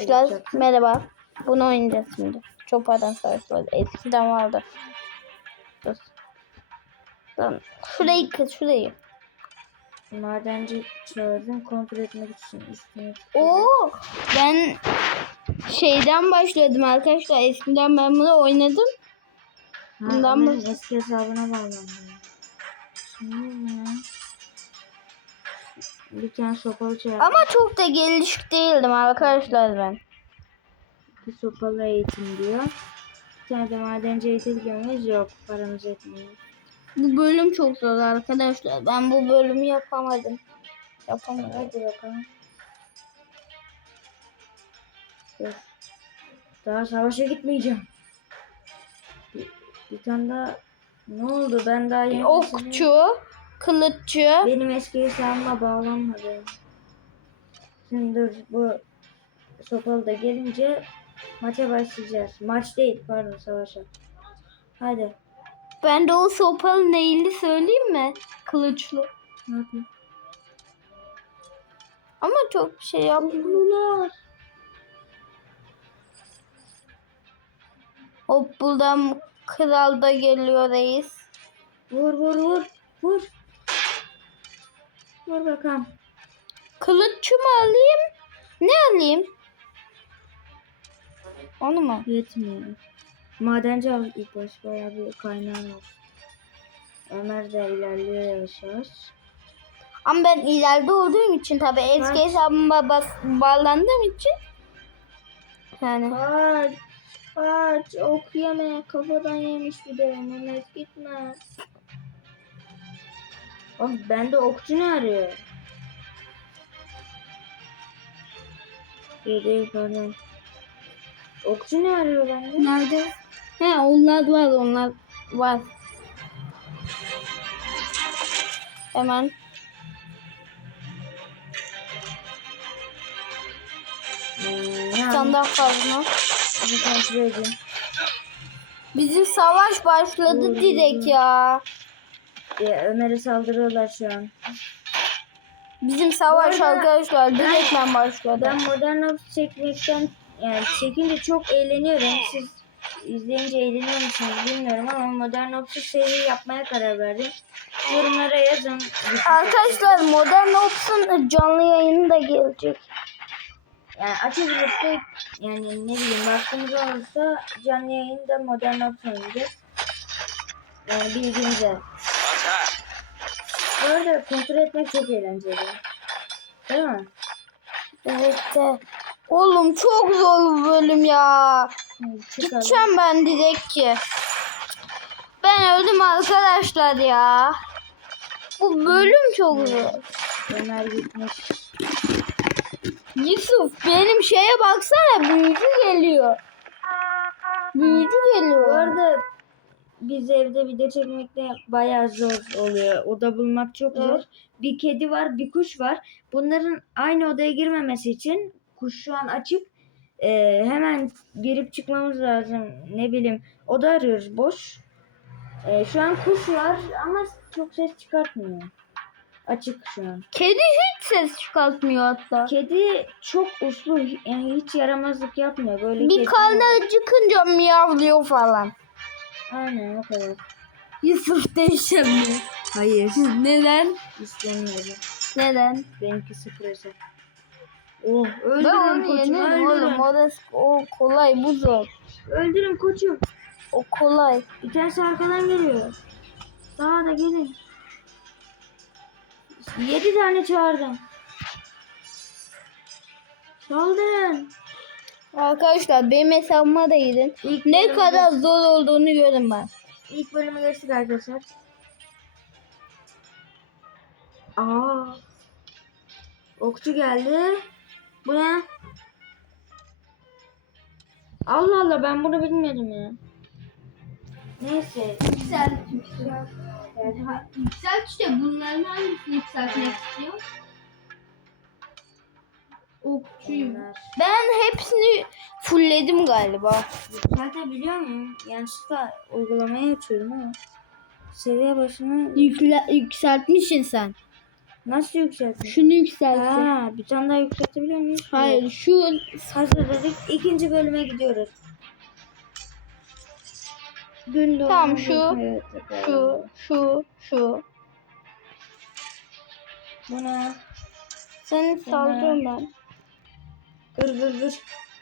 Arkadaşlar merhaba. Bunu oynayacağız şimdi. Çopadan savaşları. Eskiden vardı. Dur. Lan şurayı kız şurayı. Madenci çağırdım kontrol etmek için üstüne. Oo ben şeyden başladım arkadaşlar. Eskiden ben bunu oynadım. Ha, Bundan mı? eski hesabına bağlandım. Şimdi ne? Bir tane sopalı çağırdım. Ama çok da gelişik değildim arkadaşlar ben. Bir sopalı eğitim diyor. Bir tane de madenci muyuz? Yok. Paramız yetmiyor. Bu bölüm çok zor arkadaşlar. Ben bu bölümü yapamadım. Yapamadım. Hadi bakalım. Daha savaşa gitmeyeceğim. Bir, bir tane daha ne oldu? Ben daha yeni Okçu, kılıççı. Benim eski hesabıma bağlanmadı. Şimdi dur bu sopalı da gelince maça başlayacağız. Maç değil pardon savaşa. Hadi. Ben de o sopalı neyli söyleyeyim mi? Kılıçlı. Ne yapayım? Ama çok bir şey yapmıyor. Bunlar. Hop buradan kral da geliyor reis. Vur vur vur. Vur. Vur bakalım. Kılıççı mı alayım? Ne alayım? Onu mu? Yetmiyor. Madenci al ilk baş bayağı bir kaynağın olsun. Ömer de ilerliyor yavaş yavaş. Ama ben ileride olduğum için tabii eski Kaç? hesabıma bas, bağlandığım için yani Kaç. Kaç. Ok yeme. Kafadan yemiş bir de. Mehmet gitme. Oh bende okçu ne arıyor? Değil pardon. Okçu ne arıyor bende? nerede? He onlar var onlar var. Hemen Hmm, daha fazla. bunu kontrol edeyim. Bizim savaş başladı Hmm. direkt ya. Ya, Ömer'e saldırıyorlar şu an. Bizim savaş arada arkadaşlar direktmen başladı. Ben Modern Ops çekmekten yani çekince çok eğleniyorum. Siz izleyince eğleniyor musunuz bilmiyorum ama Modern Ops'u seri yapmaya karar verdim. Yorumlara yazın. Arkadaşlar Modern Ops'un canlı yayını da gelecek. Yani açabilirsek yani ne bileyim vaktimiz olursa canlı yayında Modern Ops oynayacağız. Yani bilginize. Bu arada kontrol etmek çok eğlenceli. Değil mi? Evet de. Oğlum çok zor bu bölüm ya. Çıkalım. Gideceğim ben direkt ki. Ben öldüm arkadaşlar ya. Bu bölüm çok zor. Ömer gitmiş. Yusuf benim şeye baksana büyücü geliyor. Büyücü Bu geliyor. arada biz evde video çekmekte bayağı zor oluyor. Oda bulmak çok zor. Evet. Bir kedi var, bir kuş var. Bunların aynı odaya girmemesi için kuş şu an açık. Ee, hemen girip çıkmamız lazım. Ne bileyim. Oda arıyoruz boş. Ee, şu an kuş var ama çok ses çıkartmıyor. Açık şu an. Kedi hiç ses çıkartmıyor hatta. Kedi çok uslu. Yani hiç yaramazlık yapmıyor. Böyle Bir karnı acıkınca miyavlıyor falan. Aynen o kadar. Yusuf değişemiyor. Hayır. Neden? İstemiyorum. Neden? Benimki sıfır hesap. Oh Ben öldürün onu koçum yenerim oğlum. öldürün. Orası o kolay bu zor. Öldürün koçum. O kolay. Bir tanesi arkadan geliyor. Daha da gelin. Yedi tane çağırdım. Saldırın. Arkadaşlar benim hesabıma da gidin. İlk Ne bölümü kadar zor olduğunu görün ben. İlk bölümü geçtik arkadaşlar. Aa. Okçu geldi. Bu ne? Allah Allah ben bunu bilmiyordum ya. Neyse. Yükselt, yükselt. Yükselt işte bunların hangisini yükseltmek istiyor? Okçuyum. Onlar. Ben hepsini fullledim galiba. Yükseltebiliyor muyum? Yanlışlıkla uygulamayı açıyorum ama. Seviye başına Yükle, yükseltmişsin sen. Nasıl yükselttin? Şunu yükseltti. Ha, bir tane daha yükseltebiliyor muyuz? Hayır şu Hazır dedik. İkinci bölüme gidiyoruz. Gün doğumu Tamam, şu, şu şu şu. Buna Seni saldım ben. Dur dur dur.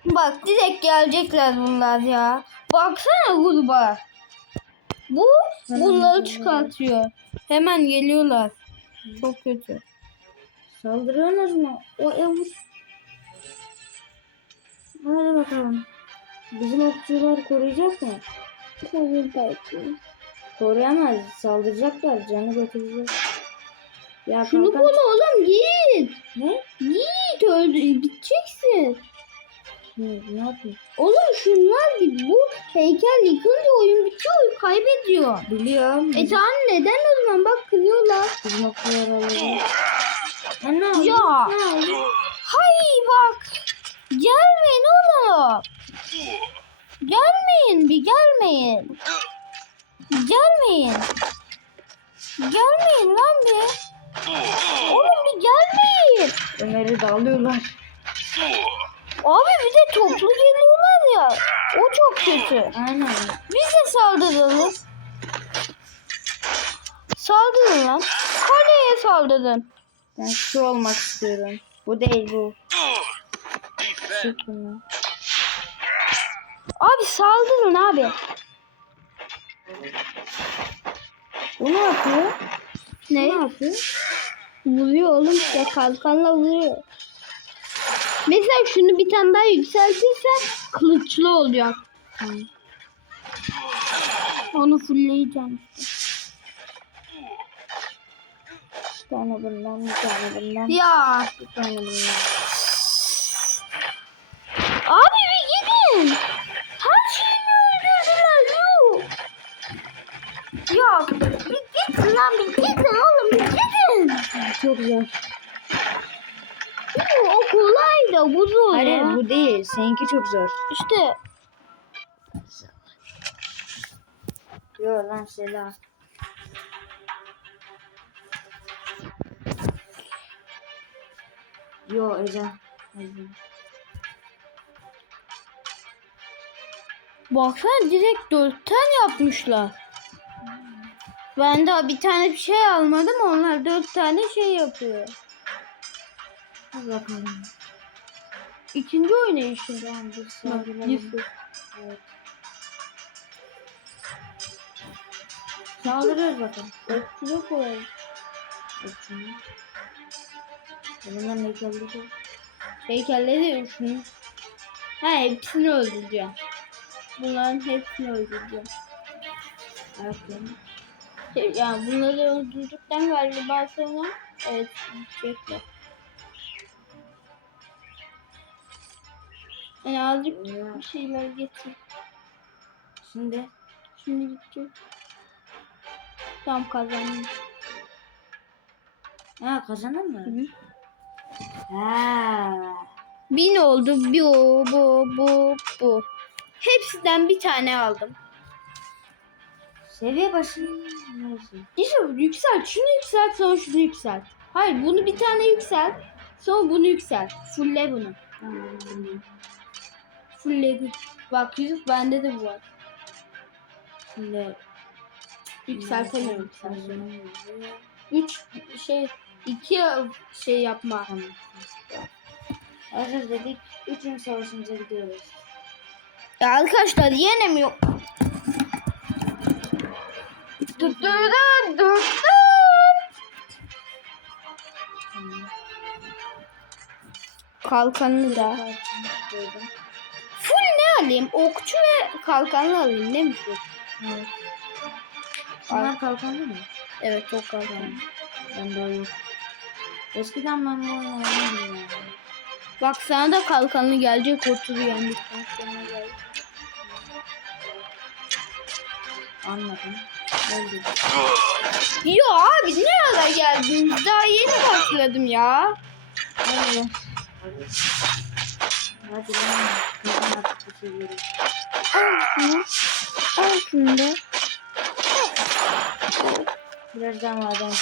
Bak direkt gelecekler bunlar ya. Baksana gruba. Bu bunları çıkartıyor. Hemen geliyorlar. Çok kötü. Saldırıyorsunuz mu? O ev. Hadi bakalım. Bizim okçular koruyacak mı? Korur belki. Koruyamaz. Saldıracaklar. Canı götürecek. Ya Şunu kalkan- kola oğlum git. Ne? Git öldü. Biteceksin. Ne, ne yapayım? Oğlum şunlar gibi bu heykel yıkınca oyun bitiyor. Kaybediyor. Biliyorum. E tamam neden o zaman bak kırıyorlar. Okçular alıyor. Oldu? Ya. Ne? Hay bak. Gelmeyin oğlum. Gelmeyin bir gelmeyin. Gelmeyin. Gelmeyin lan bir. Oğlum bir gelmeyin. Ömer'i de alıyorlar. Abi bir de toplu geliyorlar ya. O çok kötü. Aynen. Biz de saldıralım. Saldırın lan. Kaleye saldırın. Ben şu olmak istiyorum. Bu değil bu. Çık bunu. Abi saldırın abi. Bu ne yapıyor? Ne? Ne yapıyor? Vuruyor oğlum ya kalkanla vuruyor. Mesela şunu bir tane daha yükseltirsen kılıçlı olacak. Tamam. Onu fullleyeceğim. Bir tane bundan, bir tane bundan, Ya bir tane bundan. abi bir gidin. Her şeyimi öldürdüler bir gidin lan bir gidin oğlum bir gidin. Çok zor. Yuh, o kolay da bu zor Hayır ya. bu değil. Seninki çok zor. İşte Yo lan Sela. Yo Ece. baksana direkt dörtten yapmışlar. Ben daha bir tane bir şey almadım onlar dört tane şey yapıyor. Hadi bakalım. İkinci oynayışım. Tamam bir Bak. Yusuf. Evet. Saldırıyoruz bakalım. Okçuluk oldu. Okçunu. Bundan heykelleri. Heykelleri şunu. Ha hepsini öldüreceğim. Bunların hepsini öldüreceğim. Ayaklarını. Yani bunları öldürdükten galiba sonra evet bitecekler. Yani azıcık bir şeyler getir. Şimdi Şimdi bitecek. Tam kazandım. ha kazandın mı? Hı hı. Ha. Bin oldu. Bu, bu, bu, bu. Hepsinden bir tane aldım. Seviye başı neyse. İşte yükselt. Şunu yükselt sonra şunu yükselt. Hayır bunu bir tane yükselt. Sonra bunu yükselt. Fulle bunu. Tamam. Fulledi. Bak Yusuf bende de bu var. Şimdi Yükseltemiyorum. yükseltemiyorum. Üç şey iki şey yapma. Tamam. Hazır dedik. Üçüncü savaşımıza gidiyoruz. Ya arkadaşlar yenemiyor. Kalkanlı da. Full ne alayım? Okçu ve kalkanlı alayım değil mi? Evet. Şunlar kalkanlı mı? Evet çok kalkanlı. Ben o yok. Eskiden ben bu oyunu oynuyordum ya. Bak sana da kalkanlı gelecek oturuyor yendikten sonra gelecek. Anladım. Öldü. Yo abi ne ara geldiniz? Daha yeni başladım ya. Hadi. Hadi lan. Al şunu. Al şunu da. Biraz daha maden.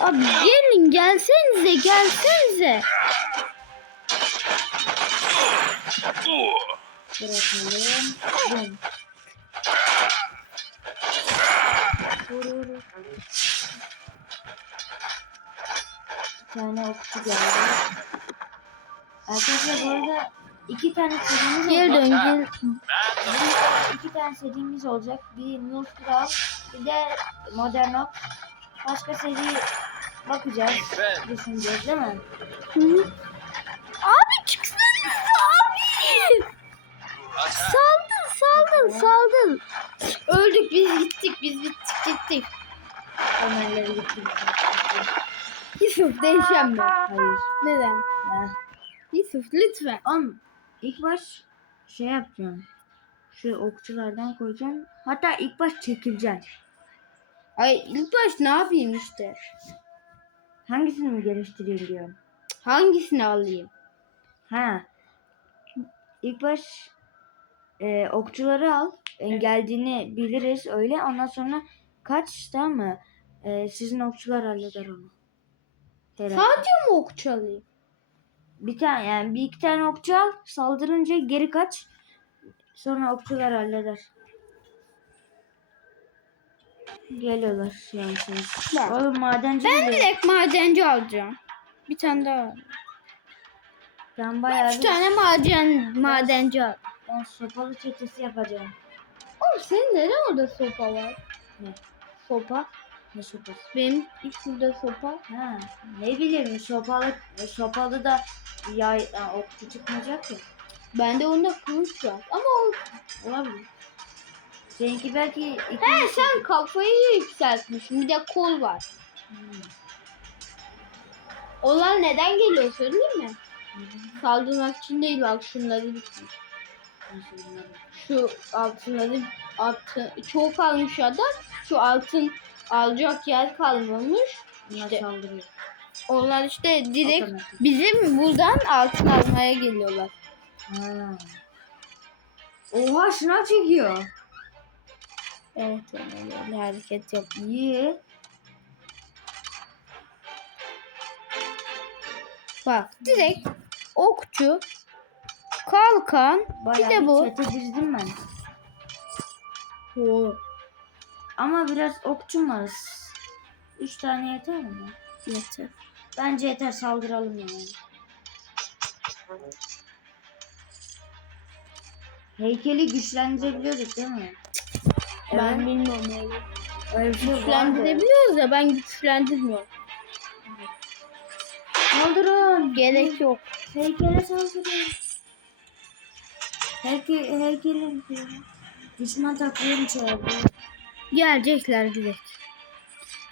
Abi gelin gelsenize gelsenize. Bırakalım. Tane serimiz Geri olacak. dön gel. Bir- iki tane serimiz olacak. Bir Nus Kral, bir de Modern Ok. Başka seri bakacağız, düşüneceğiz değil mi? Abi çıksanıza abi. Saldın saldın saldın. Öldük biz gittik biz bittik gittik. Ömerleri gittim. Yusuf değişen mi? Hayır. Neden? Ha. Yusuf lütfen. Oğlum ilk baş şey yapacağım. Şu okçulardan koyacağım. Hatta ilk baş çekileceğim. Ay ilk baş ne yapayım işte? Hangisini mi geliştireyim diyorum. Hangisini alayım? Ha. İlk baş e, okçuları al. Engeldiğini biliriz öyle. Ondan sonra kaç tamam mı? E, sizin okçular halleder onu. Herhalde. Sadece mi okçu alayım? Bir tane yani bir iki tane okçu al. Saldırınca geri kaç. Sonra okçular halleder. Geliyorlar şimdi. Bak. Oğlum madenci Ben bile- direkt madenci alacağım. Bir tane daha. al. Ben bayağı Üç bir, tane maden madenci al. ben sopalı çetesi yapacağım. Oğlum senin neden orada sopa var? Ne? Sopa. Ne sopası? Benim şurada sopa. Ha, ne bileyim sopalı sopalı da yay yani okçu çıkmayacak ya. Bende onda kılıç var. Ama o... Olabilir. Seninki belki He sen kafayı yükseltmişsin. Bir de kol var. Hmm. Onlar neden geliyor söyleyeyim mi? Saldırmak için değil bak şunları bitti. Şu altınları altın çok almış adam. Şu altın alacak yer kalmamış. Bunlar İşte saldırıyor. onlar işte direkt Otomatik. bizim buradan altın almaya geliyorlar. Ha. Oha şınav çekiyor. Evet yani böyle hareket yap. İyi. Bak direkt okçu kalkan Bayağı bir de bu. çete dizdim ben. Oo, Ama biraz okçum var. Üç tane yeter mi? yeter. Bence yeter saldıralım yani. Heykeli güçlendirebiliyorduk değil mi? Ben Evet. bilmiyorum öyle. Öyle şey. Güçlendirebiliyoruz da ben güçlendirmiyorum. Saldırın. Gerek yok. Heykele saldırın. Heykel, heykelin düşman takviye çağırdı. Gelecekler direkt.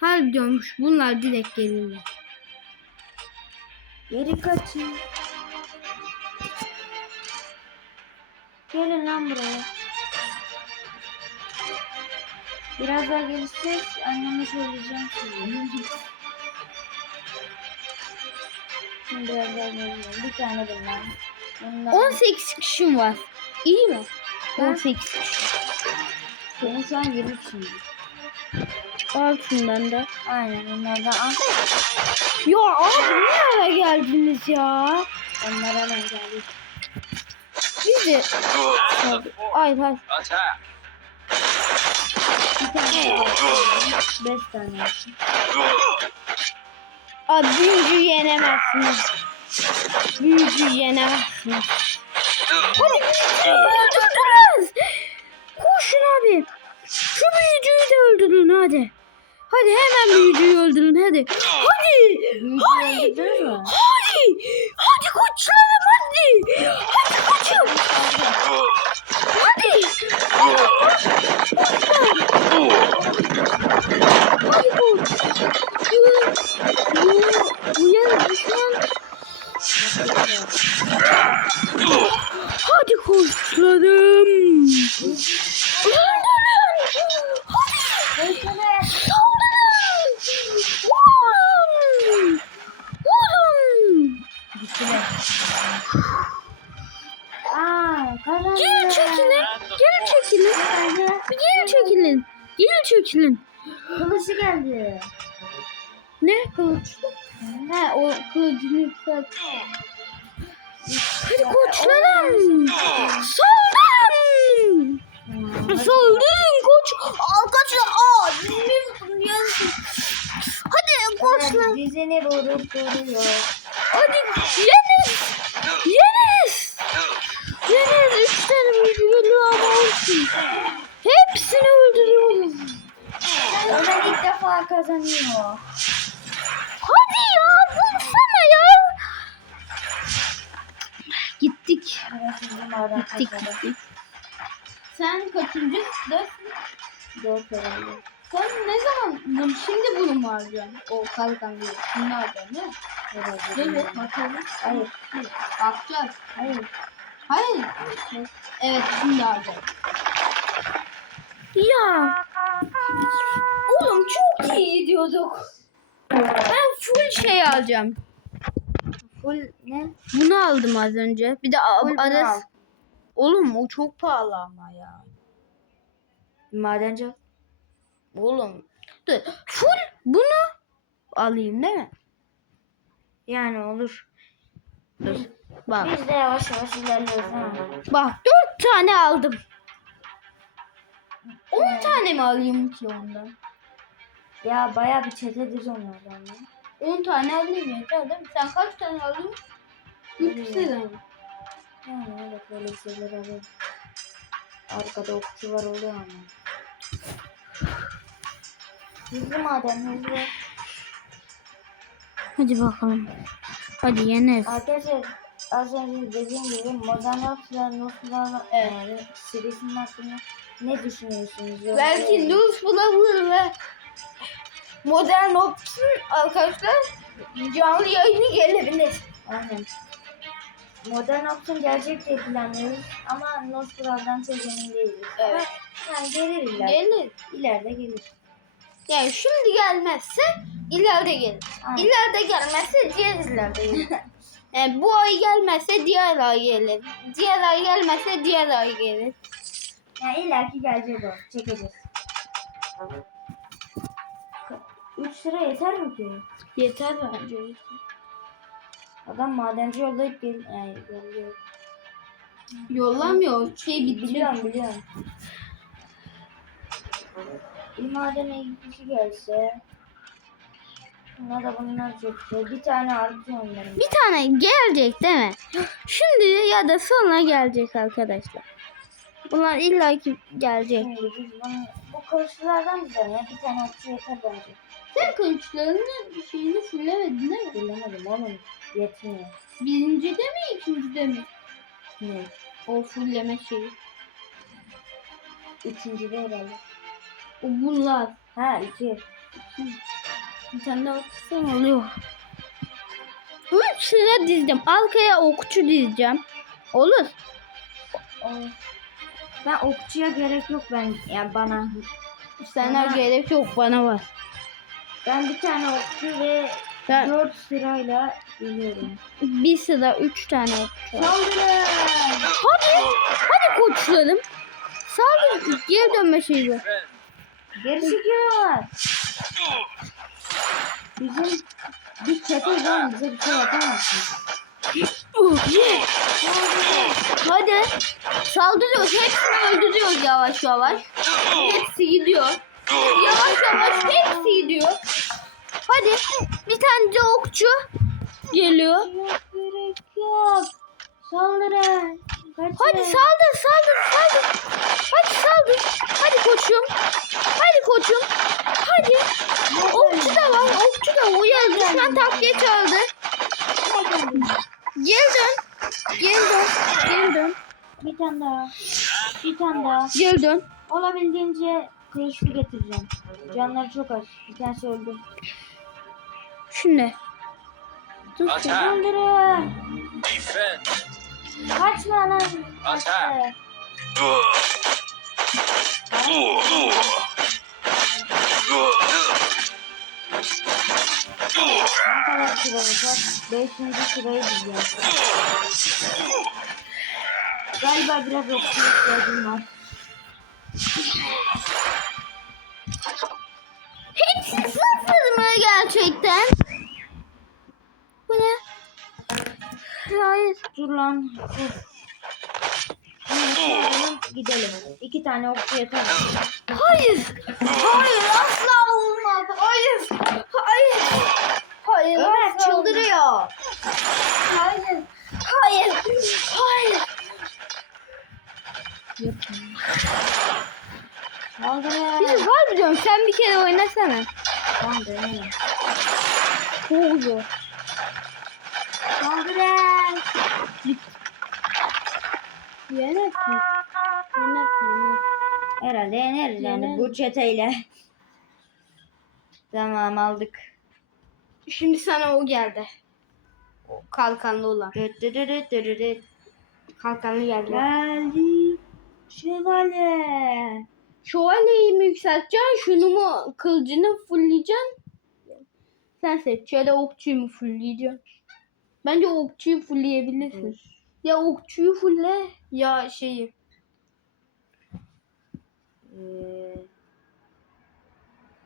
Harbi diyormuş bunlar direkt gelirler. Geri kaçın. Gelin lan buraya. Biraz daha gelirsek anneme söyleyeceğim size. Şimdi biraz daha gelin. Bir tane bundan. Bundan. 18 kişim var. İyi mi? Ben- 18 kişi. Benim şu an 20 kişim. var. Altından da. Aynen bunlardan al. Ya abi niye ara geldiniz ya? Onlar hemen geldi. Biz de... Ay ay. Attack! Bir tane. Beş tane. Abi büyücü yenemezsiniz. Büyücü yenemezsiniz. Hadi büyücüyü öldürdünüz. Koşun abi. Şu büyücüyü de öldürün hadi. Hadi hemen büyücüyü öldürün hadi. Hadi. Mü? Hadi. Hadi koçlarım hadi. Hadi koçum. Hadi. Hadi koç. Uyan düşman. Hadi koçlarım. Öldürün. Hadi. Saldırın. Vurun. Vurun. Geri çekilin. Geri çekilin. Geri çekilin. Geri çekilin. Kılıcı geldi. Ne kılıçlı? He o kılıcını yükselt. Hadi koçlarım. Saldırın. Saldırın koç. Arkadaşlar aa dizimi yazın. Hadi koçlar. Dizini vurup duruyor. Hadi Yeniz. Yeniz. Yeniz üç tane geliyor ama olsun. Hepsini öldürüyoruz. Ömer ilk defa kazanıyor. Hadi ya vursana ya. Gittik. Evet, bizim adam Gittik gittik. Sen kaçıncı dersin? Dört herhalde. Sen ne zaman şimdi bunu mu alacaksın? O kalkan değil. Şimdi alacaksın değil mi? Herhalde. Evet bakalım. Hayır. Bakacağız. Hayır. Hayır. Evet şimdi alacağım. Ya. Oğlum çok iyi gidiyorduk. Ben full şey alacağım. Full ne? Bunu aldım az önce. Bir de Full. Ares. Oğlum o çok pahalı ama ya. Madenci. Oğlum. Dur. Full bunu alayım değil mi? Yani olur. Dur. Bak. Biz de yavaş yavaş ilerliyoruz ha. Bak dört tane aldım. On tane mi alayım ki ondan? Ya bayağı bir çetediz onlardan ya. 10 tane alayım yeter değil mi? Sen kaç tane aldın? 3 tane? Yani evet böyle şeyler alıyorum. Arkada okçular oluyor ama. Hızlı maden hızlı. Hadi bakalım. Hadi Yenes. Arkadaşlar az önce dediğim gibi Modern Ops ve Nusra Evet. e, serisinin hakkında ne düşünüyorsunuz? Yoksa- Belki Nus bulabilir ve Modern Ops'un arkadaşlar canlı yayını gelebilir. Aynen. Modern Ops'un gerçek diye planlıyoruz ama Nosfera'dan çok emin değiliz. Evet. Ama yani gelir ileride. Gelir. İleride gelir. Yani şimdi gelmezse ileride gelir. Aynen. İleride gelmezse diğer ileride gelir. Yani bu ay gelmezse diğer ay gelir. Diğer ay gelmezse diğer ay gelir. Yani illaki gelecek o. Çekeceğiz. 3 lira yeter mi ki? Yeter bence. Adam madenci yollayıp gel yani yolluyor. Yollamıyor. Şey bitiyor. Biliyorum biliyorum. Bir madene kişi gelse Buna da bunlar çıktı. Bir tane artı onların. Bir tane gelecek değil mi? Şimdi ya da sonra gelecek arkadaşlar. Bunlar illaki gelecek. Şimdi biz bunu, bu kılıçlardan güzel ya. Bir tane okçu yeter bence. Sen kılıçlarının şeyini fullemedin değil mi? Bilemedim oğlum. Yetmiyor. Birincide mi ikincide mi? Ne? O fulleme şeyi. Üçüncüde herhalde. O bunlar. Ha iki. Bir tane daha okusan oluyor. Üç sıra dizdim. Arkaya okçu dizeceğim. Olur. Ben okçuya gerek yok ben yani bana. Sana Bana- gerek yok bana var. Ben bir tane okçu ve Ben dört sırayla geliyorum. bir sıra üç tane okçu. Saldırın! Hadi. Hadi koçlarım. Sağ geri dönme şeyi. var. Geri çekiyorlar. Bizim biz çeteyiz oğlum bize bir şey yapamazsın. Hadi. Saldırıyoruz. Hepsini öldürüyoruz yavaş yavaş. Hepsi gidiyor. Yavaş yavaş hepsi gidiyor. Hadi. Bir tane de okçu geliyor. Gerek yok. Saldırın. Kaçın. Hadi saldır saldır saldır. Hadi saldır. Hadi koçum. Hadi koçum. Hadi. Okçu da var. Okçu da uyar. Düşman takviye çaldı. Geri dön. Geri dön. Geri dön. Bir tane daha. Bir tane daha. Geri dön. Olabildiğince kılıçlı getireceğim. Canları çok az. Bir tanesi öldü. Şimdi. Dur. Defend. Kaçma lan. Beşinci sırayı diyeceğim. Galiba biraz okçu ihtiyacım var. Hepsi sıfır mı gerçekten? Bu ne? Hayır. Dur lan. Dur. Gidelim. İki tane okçu yeter. Hayır. Hayır asla olmaz. Hayır. Hayır. Hayır. Ömer asla çıldırıyor. olmaz. Hayır. Hayır. Hayır. Biz var biliyorum. Sen bir kere oynasana. Tamam deneyelim. Çok zor. Saldırı. Yenersin. Yenersin. Herhalde yeneriz yani Yeneriz. bu çeteyle. tamam aldık. Şimdi sana o geldi. O kalkanlı olan. Düt düt düt düt. Kalkanlı geldi. Geldi. Şövalye. Şövalyeyi mi yükselteceksin? Şunu mu kılıcını fullleyeceksin? Sen seç. Da okçuyu mu fullleyeceksin? Bence okçuyu fullleyebilirsin. Ya okçuyu fulle ya şeyi. Ee,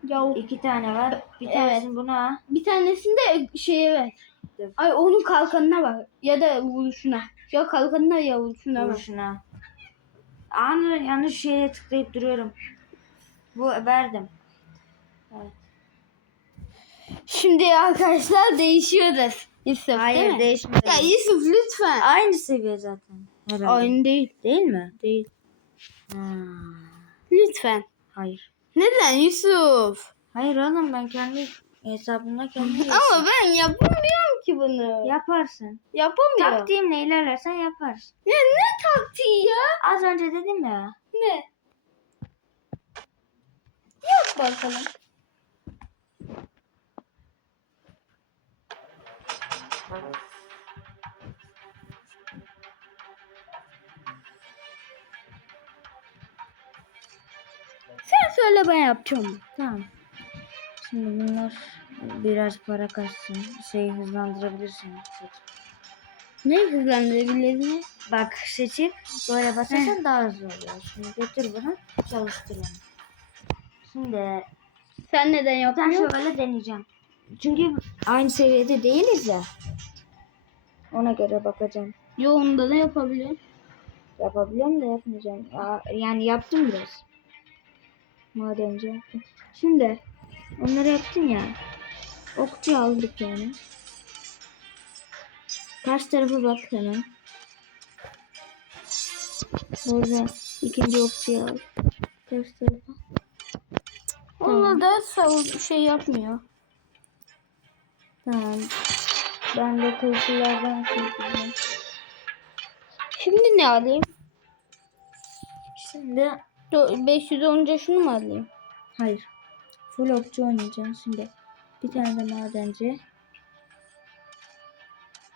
Ya iki tane var. Bir Evet. tanesini buna. bir tanesini de şeye ver. Dur. Ay onun kalkanına bak. Ya da vuruşuna. Ya kalkanına ya vuruşuna bak. Vuruşuna. Anı yanlış şeye tıklayıp duruyorum. Bu verdim. Evet. Şimdi arkadaşlar değişiyoruz. Yusuf değil Hayır mi? değişmedi. Ya Yusuf lütfen. Aynı seviye zaten. Herhalde. Aynı değil. Değil mi? Değil. Ha, Lütfen. hayır. Neden Yusuf? Hayır oğlum ben kendi hesabımda kendi Ama ben yapamıyorum ki bunu. yaparsın. Yapamıyorum. Taktiğimle ilerlersen yaparsın. Ya ne taktiği ya? Az önce dedim ya. Ne? Yap bakalım. Sen söyle ben yapacağım. Tamam. Şimdi bunlar biraz para kaçsın. Şeyi hızlandırabilirsin. Ne hızlandırabilir mi? Bak seçip böyle basarsan daha hızlı oluyor. Şimdi götür bunu çalıştır onu. Şimdi Sen neden ben yapmıyorsun? şöyle deneyeceğim. Çünkü aynı seviyede değiliz ya. Ona göre bakacağım. Yo onda da yapabilir. Yapabiliyorum da yapmayacağım. Ya- Yani yaptım biraz. Madenci yaptım. Şimdi onları yaptın ya. Okçu aldık yani. Karşı tarafa bak hemen. Burada ikinci okçuyu al. Karşı tarafa. Onlar da savun şey yapmıyor. Tamam. Ben de kılıçlardan seçeceğim. Şimdi ne alayım? Şimdi Dö- 500 olunca şunu mu alayım? hayır. Full okçu oynayacağım şimdi. Bir tane de madenci.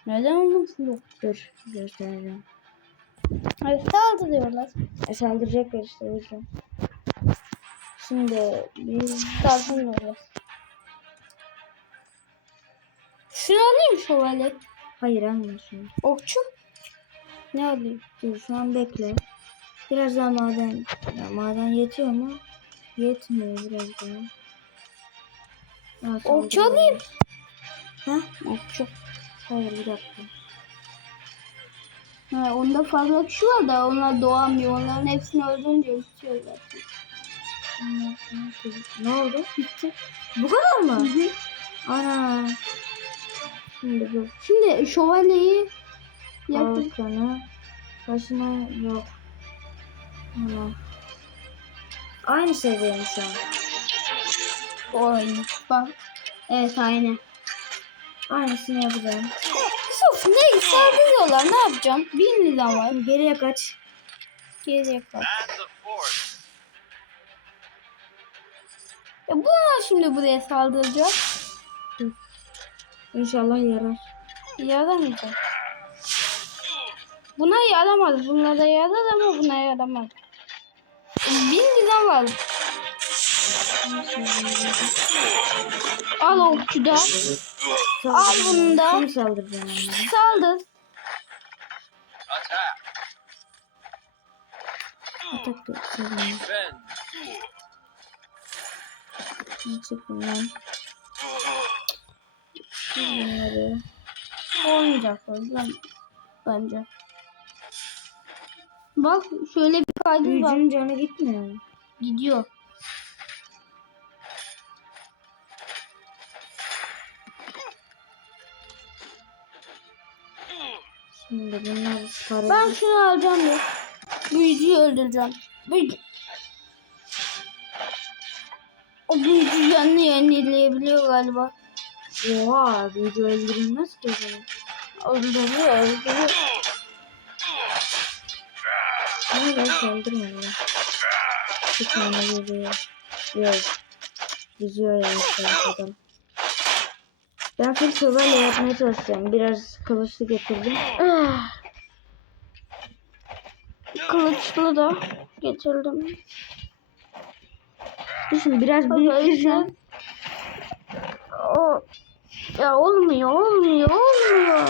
Neden oğlum şunu? Dur göstereceğim. Hayır saldırıyorlar. E, saldıracaklar işte. Şimdi biz Saldırıyorlar. Şunu alayım şövalye. hayır almıyorsun. Okçu. Ne alayım? Dur şu an bekle. Biraz daha maden. Ya, maden yetiyor mu? Yetmiyor biraz daha. Ha, Okçu alayım. Ha? Okçu. Hayır bir dakika. Ha, onda fazla kişi var da onlar doğamıyor. Onların hepsini öldürünce bitiyor zaten. Ne oldu? Bitti. Bu kadar mı? Hı hı. Ana. Şimdi bu Şimdi şövalyeyi yaptım. Kalkanı başına yok. Tamam. Aynı seviye şu an. Oy bak. Evet aynı. Aynısını yapacağım. Yusuf ne saldırıyorlar ne yapacağım? Bin liram var. Geriye kaç. Geriye force. Ya bunlar şimdi buraya saldıracak. İnşallah yarar. Yaramayacak. Buna yaramaz. Bunlara yarar ama buna yaramaz. Bin liram var. Al okçuda. Al bunu da. Kim saldıracağım onlara? Saldır. Atak da saldıracağım. Defend. Bunları. Olmayacaklar ben, bence. Bak şöyle bir kaydı var. Büyücünün canı gitmiyor? Gidiyor. Şimdi bunlar para. Ben şunu alacağım ya. Büyücüyü öldüreceğim. Büyücü. O büyücü canını yenileyebiliyor galiba. Oha büyücü öldürülmez ki o zaman. Öldürüyor, öldürüyor. Ama ben saldırmadım. Bir tane geliyor. Yok. Yani şu adam. Ben full şövalye yapmaya çalışacağım. Biraz kılıçlı getirdim. Ah. Kılıçlı da getirdim. Düşün biraz biriktireceğim. O ya olmuyor, olmuyor, olmuyor.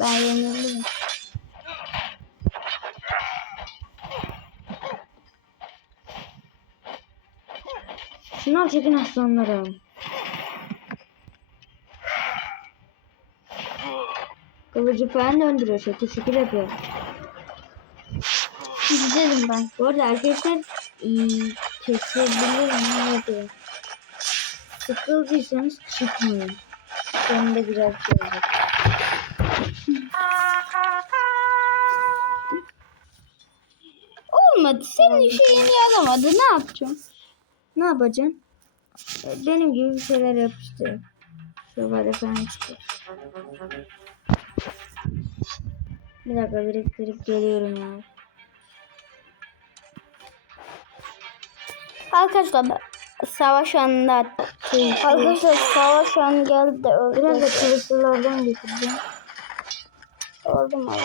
Ben yenildim. Şunu al çekin aslanlarım. Kılıcı falan döndürüyor. Şekil şekil yapıyor. Gidelim ben. Bu arada arkadaşlar eee, kesebilirim ne yapayım. Sıkıldıysanız çıkmayın. Sonunda güzel bir şey olacak. Olmadı. Senin şeyini yaramadı. Ne yapacağım? Ne yapacaksın? E, Benim gibi bir şeyler yap işte. Şövalye falan çıkıyor. Bir dakika biriktirip geliyorum ya. Arkadaşlar ben- savaş anında Arkadaşlar savaş anı geldi de öldü. Biraz da çalışırlardan getireceğim. Öldüm abi.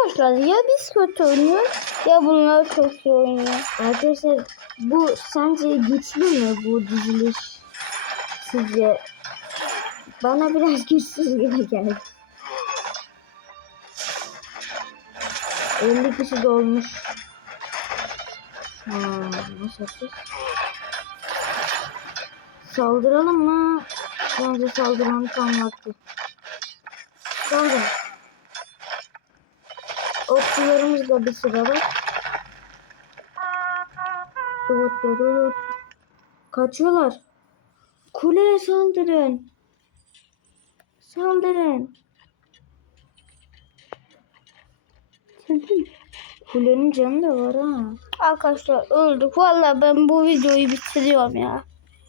Arkadaşlar ya biz kötü oynuyoruz ya bunlar çok iyi oynuyor. Arkadaşlar bu sence güçlü mü bu diziliş? Sizce? Bana biraz güçsüz gibi geldi. 50 kişi dolmuş. Ha, nasıl yapacağız? Saldıralım mı? Bence saldırmanın tam vakti. Saldırın. Okçularımız da bir sıra var. Kaçıyorlar. Kuleye saldırın. Saldırın. Kulenin canı da var ha. Arkadaşlar öldük. Vallahi ben bu videoyu bitiriyorum ya.